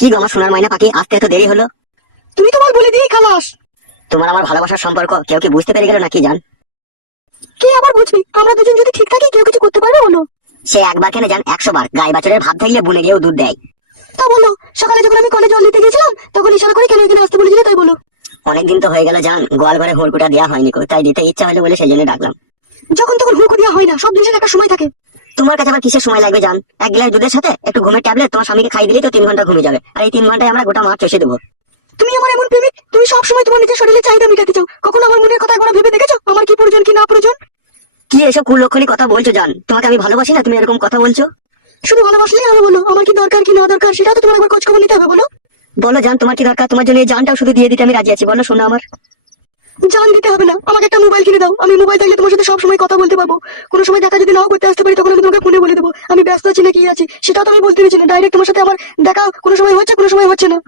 কি গো আমার সোনার মাইনা পাখি? আসতে এত দেরি হলো? তুমি বলে দিয়ে খালাস। তোমার আমার ভালোবাসার সম্পর্ক কেউ কি বুঝতে পেরে গেল নাকি জান? কে আবার বুঝবি? আমরা দুজন যদি ঠিক থাকি কেউ কিছু করতে পারবে বলো। সে একবার কেন জান? একশো বার। গায়ে বাছরের ভাব থাকলে বুনে গিয়েও দুধ দেয়। তা বলো সকালে যখন আমি কলে জল দিতে গেছিলাম তখন ইশারা করে কেন এখানে আসতে বলেছিলে তাই বলো। অনেকদিন তো হয়ে গেল জান। গোয়াল ঘরে হুড়কুটা দেওয়া হয়নি তাই দিতে ইচ্ছা হলো বলে সেই জন্য ডাকলাম। যখন তখন হুড়কো দেওয়া হয় না সব জিনিসের একটা সময় থাকে। তোমার কাছে আবার কিসের সময় লাগবে জান? এক গ্লাস দুধের সাথে একটু ঘুমের ট্যাবলেট তোমার স্বামীকে খাই দিলেই তো তিন ঘণ্টা ঘুমে যাবে। আর এই তিন ঘন্টায় আমরা গোটা মাঠ চষে দেবো। তুমি আমার এমন প্রেমিক? তুমি সব সময় তোমার নিজের শরীরে চাহিদা মেটাতে চাও। কখনো আমার মনের কথা একবার ভেবে দেখেছ? আমার কি প্রয়োজন কি না প্রয়োজন? কি এসব কুলক্ষণী কথা বলছো জান? তোমাকে আমি ভালোবাসি না তুমি এরকম কথা বলছো? শুধু ভালোবাসলেই হবে বলো। আমার কি দরকার কি না দরকার সেটা তো তোমার একবার খোঁজ খবর নিতে হবে বলো। বলো জান তোমার কি দরকার? তোমার জন্য এই জানটাও শুধু দিয়ে দিতে আমি রাজি আছি। বলো শোনো আমার। জান দিতে হবে না। আমাকে একটা মোবাইল কিনে দাও। আমি মোবাইল থাকলে তোমার সাথে সব সময় কথা বলতে পারব। কোনো সময় দেখা যদি নাও করতে আসতে পারি তখন আমি তোমাকে ফোনে বলে দেবো। আমি ব্যস্ত আছি না কি আছি? সেটাও তো আমি বলতে পারছি না। ডাইরেক্ট তোমার সাথে আমার দেখা কোনো সময় হচ্ছে কোনো সময় হচ্ছে না।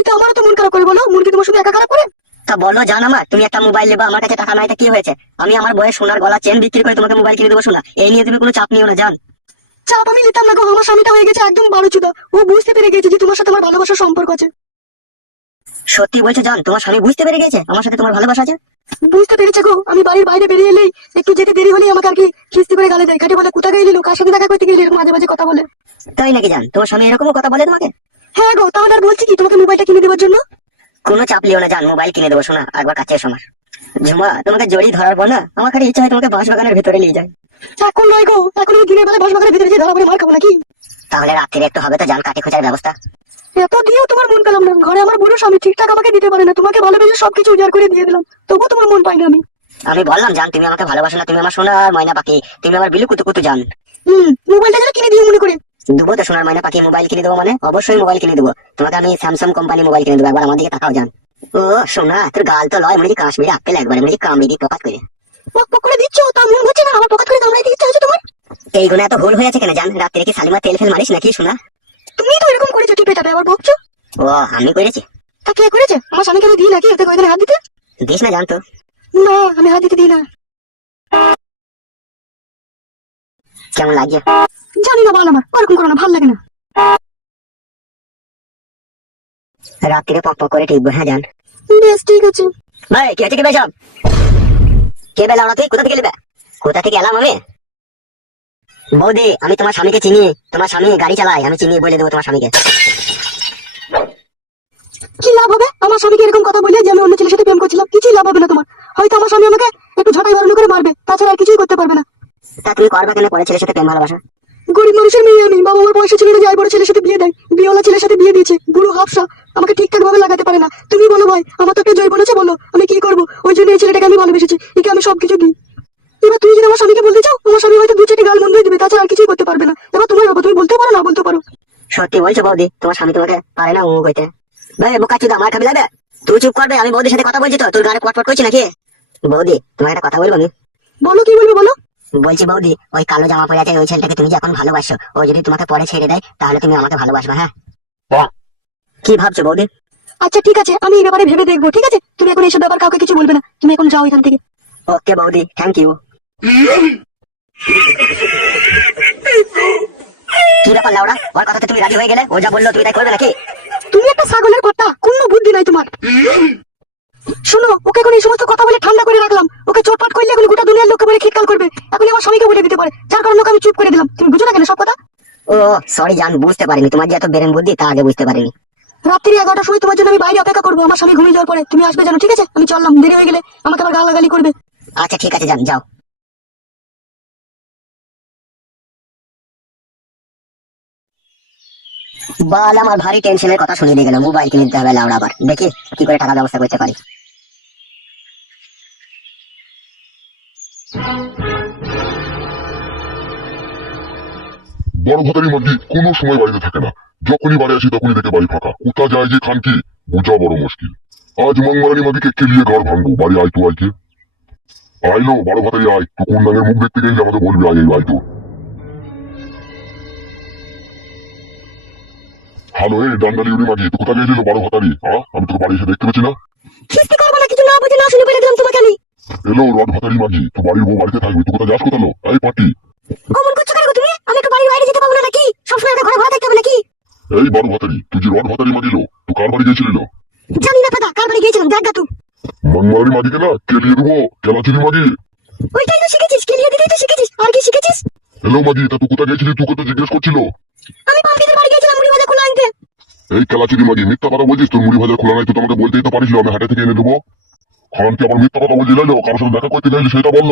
এটা আমারও তো মন খারাপ করে বলো? মন কি তোমার শুধু একা খারাপ করে? তা বলো জান আমার তুমি একটা মোবাইল নেবা আমার কাছে টাকা নাই তা কি হয়েছে? আমি আমার বয়ে সোনার গলা চেন বিক্রি করে তোমাকে মোবাইল কিনে দেবো শোনা। এই নিয়ে তুমি কোনো চাপ নিও না জান। চাপ আমি নিতাম না গো আমার স্বামীটা হয়ে গেছে একদম বারো চুদা ও বুঝতে পেরে গেছে যে তোমার সাথে আমার ভালোবাসার সম্পর্ক আছে। সত্যি বলছো জান তোমার স্বামী বুঝতে পেরে গেছে? আমার সাথে তোমার ভালোবাসা আছে? বুঝতে পেরেছে গো আমি বাড়ির বাইরে বেরিয়ে এলেই একটু যেতে দেরি হলেই আমাকে আর কি খিস্তি করে গালে দেয়। খাটি বলে কোথায় গেলি কার সাথে দেখা করতে গেলি? এরকম মাঝে মাঝে কথা বলে। তাই নাকি জান? তোমার স্বামী এরকমও কথা বলে তোমাকে? হ্যাঁ গো তাহলে আর বলছি কি তোমাকে মোবাইলটা কিনে দেওয়ার জন্য? কোনো চাপ লিও না জান মোবাইল কিনে দেবো শোনা একবার কাছে এসো আমার ঝুমা তোমাকে জড়ি ধরার পর না আমার খালি ইচ্ছা হয় তোমাকে বাঁশ বাগানের ভিতরে নিয়ে যায় এখন নয় গো এখন দিনের বেলায় বস বাগানের ভিতরে যে ধরা পড়ে মার খাব নাকি? তাহলে রাত্রিরে একটু হবে তো জান কাটি খোঁজার ব্যবস্থা। এত দিয়েও তোমার মন পেলাম না। ঘরে আমার বুড়ো স্বামী ঠিকঠাক আমাকে দিতে পারে না। তোমাকে ভালোবেসে সবকিছু উজাড় করে দিয়ে দিলাম। তবুও তোমার মন পাই না আমি। আমি বললাম জান তুমি আমাকে ভালোবাসো না তুমি আমার সোনার ময়না পাখি তুমি আমার বিলু কুতু কুতু জান। হম মোবাইলটা যেন কিনে দিয়ে মনে করে। দেবো তো সোনার ময়না পাখি মোবাইল কিনে দেবো মানে? অবশ্যই মোবাইল কিনে দেবো। তোমাকে আমি স্যামসাং কোম্পানি মোবাইল কিনে দেবো একবার আমার দিকে তাকাও জান। ও সোনা তোর গাল তো লয় মনে হয় কাশ্মীরি আপেল একবার হয় কামড়ে দিয়ে পকাত করে। পক পক করে দিচ্ছ তা মন হচ্ছে না আমার পকেট করে কামড়াইতে ইচ্ছা হচ্ছে তোমার? এই গুণে এত ভুল হয়েছে কেন জান? রাত্রে কি সালিমা তেল ফেল মারিস নাকি সোনা? তুমি তো এরকম করেছ টিপে টাপে আবার বকছো। ও আমি করেছি। তা কে করেছে? আমার স্বামীকে আমি দিই নাকি? এতে কয়দিন হাত দিতে? দিস না জানতো। না আমি হাত দিতে দিই না। কেমন লাগে জানি না বল আমার। ওরকম করো না ভালো লাগে না। রাত্রিরে পক পক করে টিপবো হ্যাঁ জান। বেশ ঠিক আছে। ভাই কে আছে কে বেসব কে বেলা তুই? কোথা থেকে এলে কোথা থেকে এলাম আমি? বৌদি আমি তোমার স্বামীকে চিনি। তোমার স্বামী গাড়ি চালায় আমি চিনি বলে দেবো তোমার স্বামীকে। কি লাভ হবে? আমার স্বামীকে এরকম কথা বলে যে আমি অন্য ছেলের সাথে প্রেম করছিলাম? কিছুই লাভ হবে না তোমার। হয়তো আমার স্বামী আমাকে একটু ঝটাই বাড়ানো করে মারবে তাছাড়া আর কিছুই করতে পারবে না। তা তুমি করবা কেন পরে ছেলের সাথে প্রেম ভালোবাসা? গরিব মানুষের মেয়ে আমি বাবা আমার পয়সা ছিল না যাই বড় ছেলের সাথে বিয়ে দেয় বিয়েওয়ালা ছেলের সাথে বিয়ে দিয়েছে বুড়ো হাফসা আমাকে ঠিকঠাক ভাবে লাগাতে পারে না। তুমি বলো ভাই আমার তো একটা জয় বলেছে বলো আমি কি করব? ওই জন্য এই ছেলেটাকে আমি ভালোবেসেছি একে আমি সবকিছু দিই। এবার তুমি যদি আমার স্বামীকে বলতে চাও আমার স্বামী হয়তো দু চারটি গাল মন দিয়ে দিবে তাছাড়া আর কিছুই করতে পারবে না। এবার তোমার বাবা তুমি বলতে পারো না বলতে পারো? সত্যি বলছো বৌদি তোমার স্বামী তোমাকে পারে না ও কইতে। ভাই বোকা চুদা মার খাবি যাবে? তুই চুপ করবে আমি বৌদির সাথে কথা বলছি তো তোর গানে পটপট করছি নাকি? বৌদি তোমার একটা কথা বলব আমি বলো কি বলব বলো? বলছি বৌদি ওই কালো জামা পরে আছে ওই ছেলেটাকে তুমি যে এখন ভালোবাসো ও যদি তোমাকে পরে ছেড়ে দেয় তাহলে তুমি আমাকে ভালোবাসবে হ্যাঁ? কি ভাবছ বৌদি? আচ্ছা ঠিক আছে আমি এই ব্যাপারে ভেবে দেখব ঠিক আছে? তুমি এখন এইসব ব্যাপার কাউকে কিছু বলবে না তুমি এখন যাও এখান থেকে। ওকে বৌদি থ্যাংক ইউ কি ব্যাপার লাউড়া ওর কথাতে তুমি রাজি হয়ে গেলে? ও যা বলল তুমি তাই করবে নাকি? তুমি একটা ছাগলের কর্তা কোনো বুদ্ধি নাই তোমার। শোনো ওকে এখন এই সমস্ত কথা বলে ঠান্ডা করে রাখলাম। ওকে চটপট করলে এখন গোটা দুনিয়ার লোককে বলে খিটকাল করবে। এখন আমার স্বামীকে বলে দিতে পারে। যার কারণে ওকে আমি চুপ করে দিলাম। তুমি বুঝো না কেন সব কথা? ও সরি জান বুঝতে পারিনি। তোমার যে এত বেরেন বুদ্ধি তা আগে বুঝতে পারিনি। রাত্রি এগারোটার সময় তোমার জন্য আমি বাইরে অপেক্ষা করব। আমার স্বামী ঘুমিয়ে যাওয়ার পরে। তুমি আসবে জানো ঠিক আছে? আমি চললাম দেরি হয়ে গেলে আমাকে আবার গালাগালি করবে। আচ্ছা ঠিক আছে যান যাও। বাল, আমার ভারী টেনশনের কথা শুনিয়ে দিয়ে গেল। মোবাইল কিনে দিতে হবে লাউড়া আবার দেখি, কি করে টাকা ব্যবস্থা করতে পারি। বড় ভাতারি মাগি কোনো সময় বাড়িতে থাকে না। যখনই বাড়ি আসি তখনই দেখে বাড়ি ফাঁকা। কোথা যায় যে খান কি, বোঝা বড় মুশকিল। আজ মংমারানি মাগিকে কেলিয়ে ঘর ভাঙবো। বাড়ি আয় তো আইকে আইলো বড় ভাতারি আয়। তো কোন রঙের মুখ দেখতে গেলে আমাকে বলবি, আয়, এই আয় তো ভালো এই ডান্ডা উড়ি মাগি তো কোথায় গেছিল বড় ভাতারি। হ্যাঁ আমি তোর বাড়ি এসে দেখতে পেছি না? করব না কিছু না বুঝে না শুনে বলে দিলাম তোমাকে আমি। এলো রড ভাতারি মাগি বাড়ির বউ বাড়িতে থাকবি কোথায় যাস কোথালো? এই পার্টি। অমন কেন তুমি? আমি একটু বাড়ির বাইরে যেতে পারব না নাকি? সবসময় একটা ঘরে ঘরে থাকতে হবে নাকি? এই ভাতারি তুই যে রড ভাতারি মাগিলো কার বাড়ি গেছিলি না জানি না কার বাড়ি গিয়েছিলাম দেখ গা তুই। কেলিয়ে দেবো কেলা মাগি। ওইটাই তো শিখেছিস কেলিয়ে তো শিখেছিস আর কি শিখেছিস? হ্যালো মাগি তা তুই কোথায় গেছিলি তুই জিজ্ঞেস করছিল। আমি বাড়ি এই কেলাচুরি মাগি মিথ্যা কথা বলছিস তোর মুড়ি ভাজা খোলা নাই তুই তোমাকে বলতেই তো পারিস আমি হাটে থেকে এনে দেবো। খানকে আবার মিথ্যা কথা বলছি লাইলো কারোর সাথে দেখা করতে চাইলি সেটা বলল।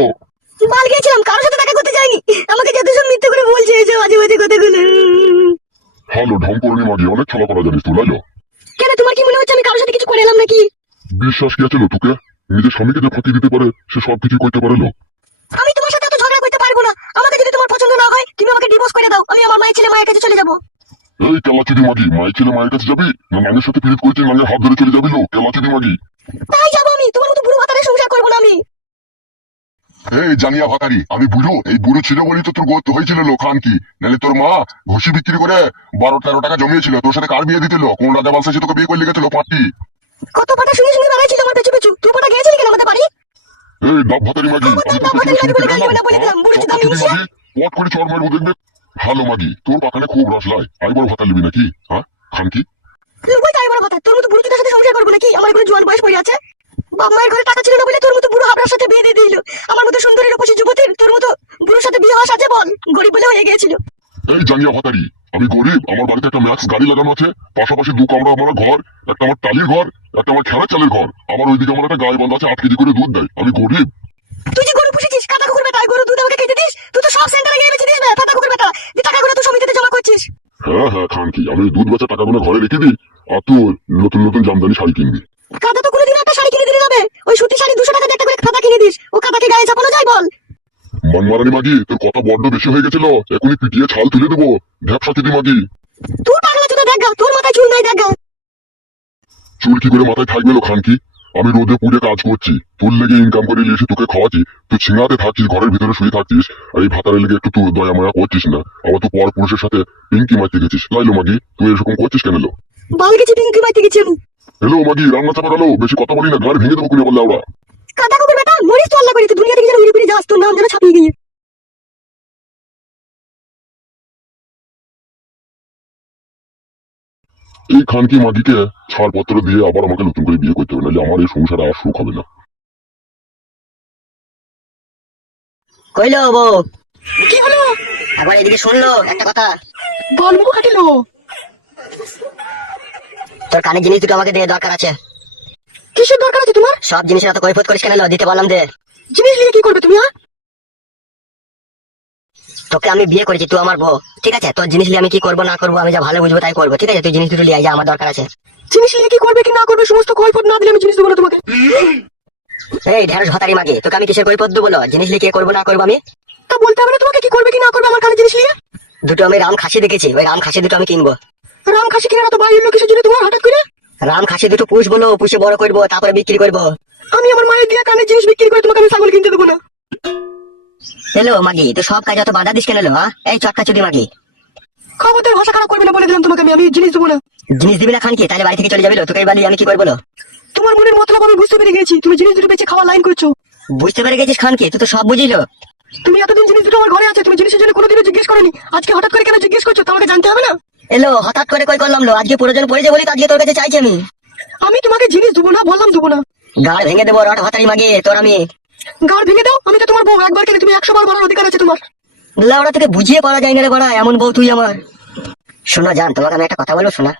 মাল গিয়েছিলাম কারোর সাথে দেখা করতে যাইনি। আমাকে যত সব মিথ্যে করে বলছে এই যে কথাগুলো। হ্যালো ঢং করনি মাগি অনেক খেলা করা জানিস তুই লাইলো। কেন তোমার কি মনে হচ্ছে আমি কারোর সাথে কিছু করে এলাম নাকি? বিশ্বাস কি আছে তোকে? নিজের স্বামীকে যে ফাঁকি দিতে পারে সে সব কিছু করতে পারে লো। আমি তোমার সাথে এত ঝগড়া করতে পারব না। আমাকে যদি তোমার পছন্দ না হয় তুমি আমাকে ডিভোর্স করে দাও। আমি আমার মায়ের ছেলে মায়ের কাছে চলে যাব। এই কেলাচুরি মাগি মায়ের ছেলে মায়ের কাছে যাবি? না নানের সাথে পিরিত করেছিস নানের হাত ধরে চলে যাবি লো কেলাচুরি মাগি। তাই যাব আমি তোমার মতো বুড়ো মাতারে সংসার করব না আমি। এই জানিয়া ভাতারি আমি বুড়ো এই বুড়ো ছিল বলেই তো তোর গোত্র হয়েছিল লো খান কি? নাহলে তোর মা ঘষি বিক্রি করে বারো তেরো টাকা জমিয়েছিল তোর সাথে কার বিয়ে দিতেল? কোন রাজা বাংশে তোকে বিয়ে করে গেছিল পার্টি কত পাটা শুনে শুনে বেড়াইছিল আমার পেছু পেছু। তুই পাটা গিয়েছিলি কেন আমাদের বাড়ি? এই ডাব ভাতারি মাগি আমি তোর ভাতারি মাগি বলে গেলাম। বলে বলে দিলাম, বুড়ো চুদা চুদি পট করে চড় মারবো দেখবে? ভালো মাগি তোর পাখানে খুব রস লাই আই বড় ভাতা নিবি নাকি? হ্যাঁ? খান কি? তাই বড় কথা তোর মতো বুড়ো সাথে সংসার করব নাকি? আমার কোনো জোয়ান বয়স পড়ে আছে। বাপ মায়ের ঘরে টাকা ছিল না বলে তোর মতো বুড়ো হাবড়ার সাথে বিয়ে দিয়ে দিল। আমার মতো সুন্দরী রূপসী যুবতীর তোর মতো বুড়োর সাথে বিয়ে হওয়া সাজে বল। গরিব বলে হয়ে গিয়েছিল। এই জানিয়া ভাতারি আমি গরিব আমার বাড়িতে একটা ম্যাক্স গাড়ি লাগানো আছে। পাশাপাশি দু কামরা আমার ঘর একটা আমার টালির ঘর একটা আমার খেলা চালের ঘর। আমার ওইদিকে আমার একটা গায়ে বান্ধা আছে আট কেজি করে দুধ দেয়। আমি গরিব। তুই যে গরু পুষেছিস কাটা কুকুর বেটা গরু দুধ আমাকে খেতে দিস? তুই তো সব সেন্টারে গিয়ে বেঁচে দিস না ফাটা কুকুর বেটা যে টাকাগুলো তুই সমিতিতে জমা করছিস হ্যাঁ হ্যাঁ খান কি আমি দুধ বেচা টাকাগুলো ঘরে রেখে দিই আর তুই নতুন নতুন জামদানি শাড়ি কিনবি। কাদা তো কোনোদিন একটা শাড়ি কিনে দিলে যাবে ওই সুতি শাড়ি দুশো টাকা একটা করে খাতা কিনে দিস ও কাদাকে গায়ে চাপানো যায় বল? মনমারানি মাগি তোর কথা বড্ড বেশি হয়ে গেছিল এখনই পিটিয়ে ছাল তুলে দেবো। ঢ্যাপসা চিঠি মাগি। তুই পাগলা চুদা দেখা তোর মাথায় চুল নাই দেখা চুল কি করে মাথায় থাকবে লো খান কি? আমি রোদে পুড়ে কাজ করছি। তোর লেগে ইনকাম করে নিয়ে তোকে খাওয়াচ্ছি। তুই ছিঙাতে থাকছিস ঘরের ভিতরে শুয়ে থাকছিস। আর এই ভাতারে লেগে একটু তুই দয়া মায়া করছিস না। আবার তুই পর পুরুষের সাথে পিঙ্কি মারতে গেছিস। লাইলো মাগি তুই এরকম করছিস কেন গেছি পিঙ্কি মারতে গেছি আমি। হ্যালো মাগি রান্না চাপা গেলো? বেশি কথা বলি না ঘর ভেঙে দেবো কুড়ে বললে ওরা। কথা কবে বেটা মরিস তো আল্লাহ করি তুই দুনিয়া থেকে যেন উড়ে উড়ে যাস তোর নাম যেন ছাপিয়ে গিয়ে। এই খানকি মাগিকে ছাড়পত্র দিয়ে আবার আমাকে নতুন করে বিয়ে করতে হবে? নাহলে আমার এই সংসারে আর সুখ হবে না। কইলো বউ? কি হলো? একবার এদিকে শুনলো একটা কথা। বলব কাটিলো। তোর কানের জিনিস দুটো আমাকে দিয়ে দরকার আছে। কিসের দরকার আছে তোমার? সব জিনিসের এত কৈফত করিস কেন লো? দিতে বললাম দে। জিনিস নিয়ে কি করবে তুমি হ্যাঁ? তোকে আমি বিয়ে করেছি তুই আমার বউ। ঠিক আছে? তোর জিনিস নিয়ে আমি কি করব না করব আমি যা ভালো বুঝব তাই করব। ঠিক আছে? তুই জিনিস দুটো নিয়ে যা আমার দরকার আছে। জিনিস নিয়ে কি করবে কি না করবে সমস্ত কৈফত না দিলে আমি জিনিস দেবো না তোমাকে। এই ঢেঁড়স ভাতারি মাগে তোকে আমি কিসের কৈফত দেবো বলো? জিনিস নিয়ে কে করব না করব আমি? তা বলতে হবে না তোমাকে কি করবে কি না করবে আমার কানে জিনিস নিয়ে? দুটো আমি রাম খাসি দেখেছি ওই রাম খাসি দুটো আমি কিনবো। রাম খাসি কিনে তো বাইরের লোক জন্য তোমার হঠাৎ করে? রাম খাসি দুটো পুষ বলো পুষে বড় করব তারপরে বিক্রি করব। আমি আমার মায়ের দিয়ে কানের জিনিস বিক্রি করে তোমাকে আমি ছাগল কিনতে দেবো না। এলো মাগি তুই সব কাজ অত বাধা দিস কেন লো, হ্যাঁ? এই চটকা চুদি মাগি। খবরদার ভাষা খারাপ করবে না বলে দিলাম তোমাকে আমি আমি জিনিস দেবো না। জিনিস দিবি না খান কি? তাহলে বাড়ি থেকে চলে যাবি তোকে বাড়ি আমি কি করব তোমার মনের মতলব আমি বুঝতে পেরে গেছি তুমি জিনিস দুটো বেঁচে খাওয়া লাইন করছ। বুঝতে পেরে গেছিস খান কি? তুই তো সব বুঝিল তুমি এতদিন জিনিস দুটো আমার ঘরে আছে তুমি জিনিসের জন্য কোনোদিনও জিজ্ঞেস করনি। আজকে হঠাৎ করে কেন জিজ্ঞেস করছ? তোমাকে জানতে হবে না? এলো হঠাৎ করে কই করলাম লো? আজকে প্রয়োজন পড়েছে বলি আজকে তোর কাছে চাইছি আমি। আমি তোমাকে জিনিস দেবো না বললাম দেবো না। গাড় ভেঙে দেবো রট ভাতারি মাগে তোর আমি। গাড় ভেঙে দাও আমি তো তোমার বউ। একবার কেন তুমি একশো বার বলার অধিকার আছে তোমার। লাউড়া তোকে বুঝিয়ে পারা যায় না রে বড়া এমন বউ তুই আমার। শোনা জান তোমাকে আমি একটা কথা বলব শোনা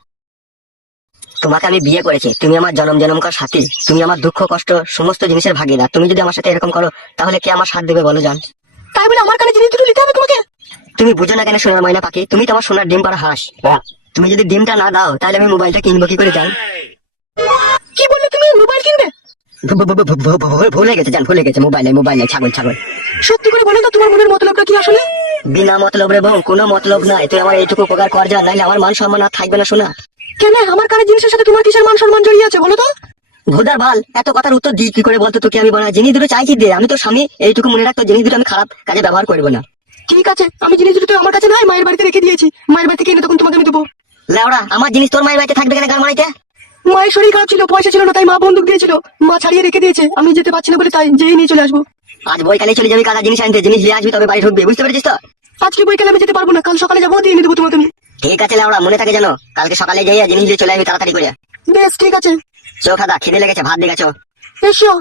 তোমাকে আমি বিয়ে করেছি তুমি আমার জনম জনমকার সাথী তুমি আমার দুঃখ কষ্ট সমস্ত জিনিসের ভাগিদার। তুমি যদি আমার সাথে এরকম করো তাহলে কে আমার সাথ দেবে বলো জান? তাই বলে আমার কানে জিনিস দুটো নিতে হবে তোমাকে? তুমি বুঝো না কেন সোনার ময়না পাখি? তুমি তো আমার সোনার ডিম পাড়া হাঁস। তুমি যদি ডিমটা না দাও তাহলে আমি মোবাইলটা কিনবো কি করে জান? কি বললে তুমি? মোবাইল কিনবে? ভুলে গেছে, জান, ভুলে গেছে, মোবাইলে মোবাইলে, ছাগল ছাগল। সত্যি করে তো, তোমার মনের মতলবটা কি আসলে? বিনা মতলব রে বোন কোনো মতলব নাই। তুই আমার এইটুকু উপকার কর যা নাইলে আমার মান সম্মান আর থাকবে না, শোনা। কেন? আমার কানে জিনিসের সাথে তোমার কিসের মান সম্মান জড়িয়ে আছে, বলো তো? এত কথার উত্তর দিই কি করে বলতো তোকে আমি বলা জিনিস দুটো চাইছি দে? আমি তো স্বামী, এইটুকু মনে রাখতো জিনিস দুটো আমি খারাপ কাজে ব্যবহার করব না। ঠিক আছে, আমি জিনিস দুটো আমার কাছে নাই, মায়ের বাড়িতে রেখে দিয়েছি। মায়ের বাড়িতে থেকে এনে তখন তোমাকে আমি দেবো। লেওড়া, আমার জিনিস তোর মায়ের বাড়িতে থাকবে কেন গান মারাইতে? মায়ের শরীর খারাপ ছিল পয়সা ছিল না তাই মা বন্দুক দিয়েছিল। মা ছাড়িয়ে রেখে দিয়েছে আমি যেতে পারছি না বলে তাই যেই নিয়ে চলে আসব। আজ বইকালে চলে যাবি কাদা জিনিস আনতে জিনিস নিয়ে আসবি তবে বাড়ি ঢুকবি বুঝতে পেরেছিস তো? আজকে বইকালে আমি যেতে পারব না কাল সকালে যাব দিয়ে দেবো তোমাকে আমি। ঠিক আছে লাউড়া মনে থাকে জানো কালকে সকালে যাই জিনিস দিয়ে চলে আসবি তাড়াতাড়ি করে। বেশ ঠিক আছে। চো খাদা খিদে লেগেছে ভাত দিয়ে গেছো এসো।